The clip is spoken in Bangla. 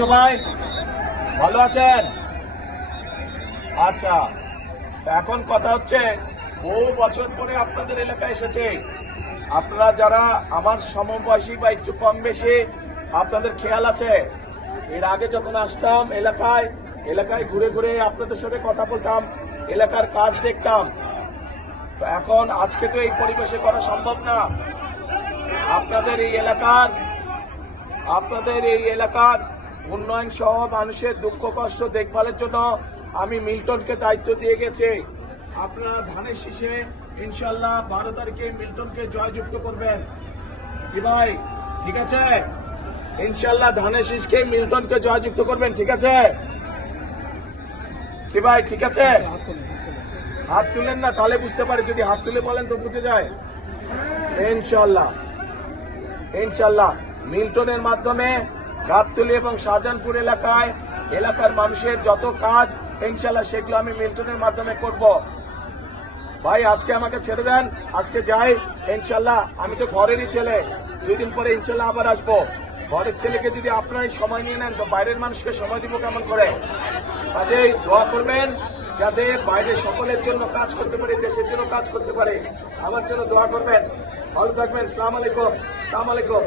সবাই ভালো আছেন? আচ্ছা, এখন কথা হচ্ছে বহু বছর পরে আপনাদের এলাকায় এসেছে। আপনারা যারা আমার সমবয়সী বা একটু কম বেশি, আপনাদের খেয়াল আছে এর আগে যখন আসতাম এলাকায় ঘুরে ঘুরে আপনাদের সাথে কথা বলতাম, এলাকার কাজ দেখতাম। তো এখন আজকে তো এই পরিবেশে করা সম্ভব না। আপনাদের এই এলাকার উন্নয়ন সহ মানুষের দুঃখ কষ্ট দেখভালের জন্য আমি মিল্টনকে দায়িত্ব দিয়ে গেছি। আপনারা ধানের শীষে ইনশাল্লাহ 12 তারিখে মিল্টনকে জয়যুক্ত করবেন। কি ভাই ঠিক আছে? ইনশাল্লাহ ধানের শীষকে মিল্টনকে জয়যুক্ত করবেন, ঠিক আছে? কি ভাই ঠিক আছে? হাত তুলেন না, তাহলে বুঝতে পারি। যদি হাত তুলে বলেন তো বুঝে যায়। ইনশাল্লাহ মিল্টনের মাধ্যমে গাবতলী এবং শাহজাহানপুর এলাকার মানুষের যত কাজ ইনশাল্লাহ সেগুলো আমি মিল্টনের মাধ্যমে করব। ভাই আজকে আমাকে ছেড়ে দেন, আজকে যাই ইনশাল্লাহ। আমি তো ঘরেরই ছেলে, 2 দিন পরে ইনশাল্লাহ আবার আসবো। ঘরের ছেলেকে যদি আপনারাই সময় নিয়ে নেন তো বাইরের মানুষকে সময় দিব কেমন করে? কাজেই দোয়া করবেন যাতে বাইরে সকলের জন্য কাজ করতে পারে, দেশের জন্য কাজ করতে পারে। আমার জন্য দোয়া করবেন। ভালো থাকবেন। আসসালামু আলাইকুম।